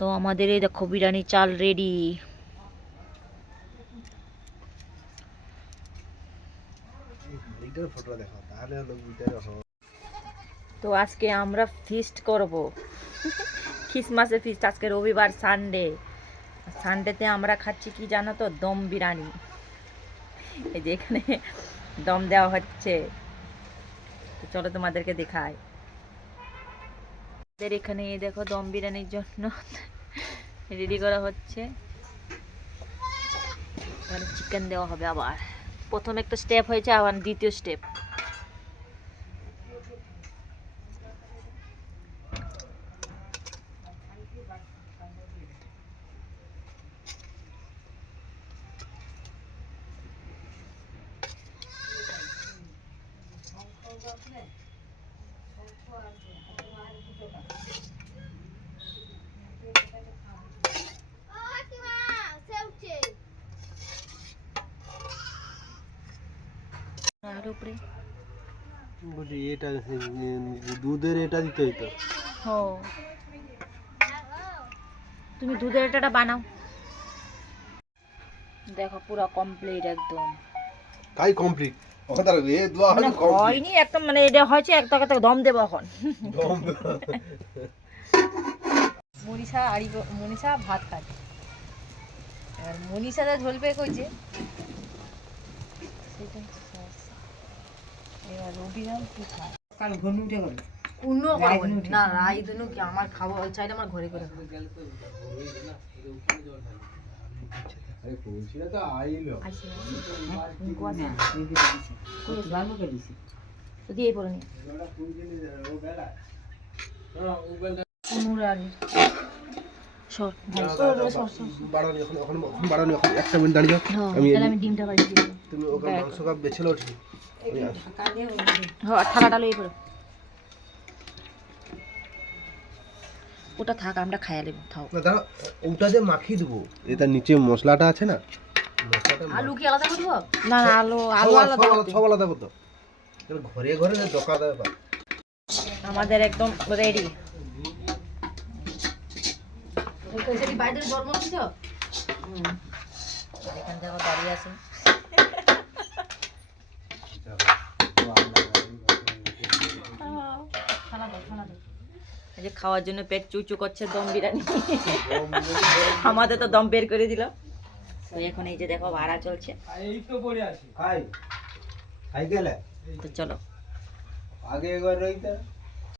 তো আমাদের এই দেখো বিরিয়ানি চাল রেডি। তো আজকে আমরা ফিস্ট করব, খ্রিসমাসের ফিস্ট। আজকে রবিবার, সানডেতে আমরা খাচ্ছি কি জানো তো, দম বিরিয়ানি। এই যে এখানে দম দেওয়া হচ্ছে, তো চলো তোমাদেরকে দেখাই। এখানে দেখো দম বিরিয়ানির জন্য রেডি করা হচ্ছে। এখানে চিকেন দেওয়া হবে, আবার প্রথম একটা স্টেপ হয়েছে, আবার দ্বিতীয় স্টেপ। আর উপরে বুঝি এটা দুধের এটা দিতে হইতো। হো, তুমি দুধের এটা বানাও। দেখো পুরো কমপ্লিট একদম। কাই কমপ্লিট ওটা রে দোয়া মানে হয়নি একদম, মানে এটা হয়েছে একটা কথা দম দেব এখন। মনীষা ভাত খাচ্ছে, আর মনীষাটা ঝোল পেয়ে কইছে সেটা হচ্ছে সমস্যা। এবার রবিরাম কি খায়? কাল ঘুম উঠে গেল কোনো খাবো না, রাই দুনু কি আমার খাবো চাইলে আমার ঘরে করে খাবো। আরে কইছিল তো আইলো আসে ইনকো আসে ভালো করে দিছি তো দিয়ে পড়ে নি অনুরারি সর বাড়ানি এখন বাড়ানি এখন একটা মিনিট দাঁড়িয়ে আমি ডিমটা বাড়ি দিয়ে তুমি ওখানে মাংস কাপ বেছে নাও। ঠিক হ্যাঁ, থালাটা লই পড়ো, ওটা থাক আমরা খাইয়া নেব। থাও না দাঁড়া, ওটা যে মাখিয়ে দেবো, এটা নিচে মশলাটা আছে না, আলু কি আলাদা করব? না না, আলু আলাদা সব আলাদা করতো। ঘরে ঘরে দোকা দেয়। আমাদের একদম রেডি। বাইরে জন্ম দিছ এখান থেকে দাঁড়িয়ে আছে। এই যে খাওয়ার জন্য পেট চুচু করছে দম বিরিয়ানি। আমাদের তো দম বের করে দিল। তো এখন এই যে দেখো ভাড়া চলছে, এই তো পড়ে আছে খাই খাই গেলে তো চলো আগে একবার রইতে